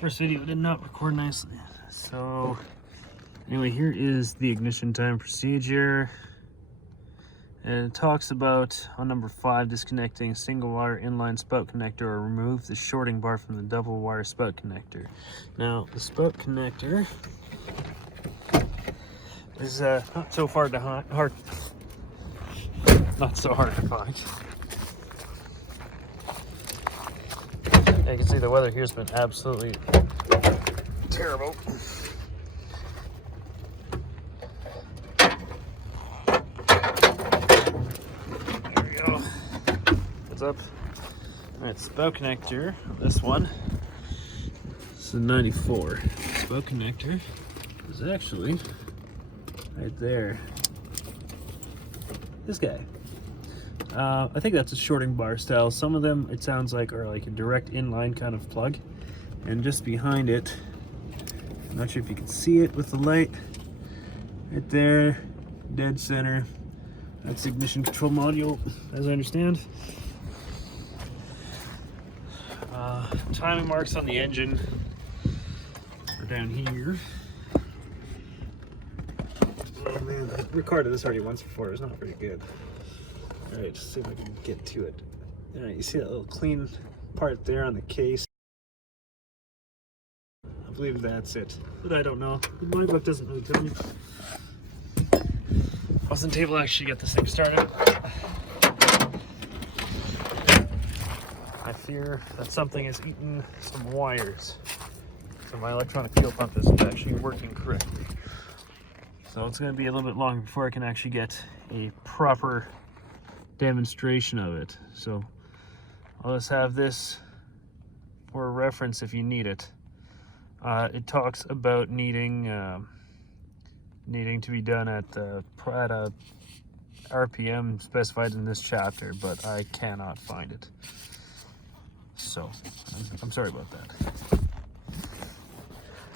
First video did not record nicely. So anyway, here is the ignition time procedure. And it talks about, on number 5, disconnecting single wire inline spout connector or remove the shorting bar from the double wire spout connector. Now, the spout connector is not so hard to find. Not so hard to find. You can see the weather here's been absolutely terrible. There we go. What's up? Alright, spout connector, this one. This is a 94. Spout connector is actually right there. This guy. I think that's a shorting bar style. Some of them, it sounds like, are like a direct inline kind of plug. And just behind it, I'm not sure if you can see it with the light, right there, dead center. That's the ignition control module, as I understand. Timing marks on the engine are down here. Oh man, I recorded this already once before. It's not very good. All right, just see if I can get to it. All right, you see that little clean part there on the case? I believe that's it, but I don't know. My book doesn't really tell me. Wasn't able to actually get this thing started. I fear that something has eaten some wires, so my electronic fuel pump isn't actually working correctly. So it's going to be a little bit longer before I can actually get a proper demonstration of it. So I'll just have this for reference if you need it. It talks about needing to be done at a RPM specified in this chapter, but I cannot find it. So I'm sorry about that.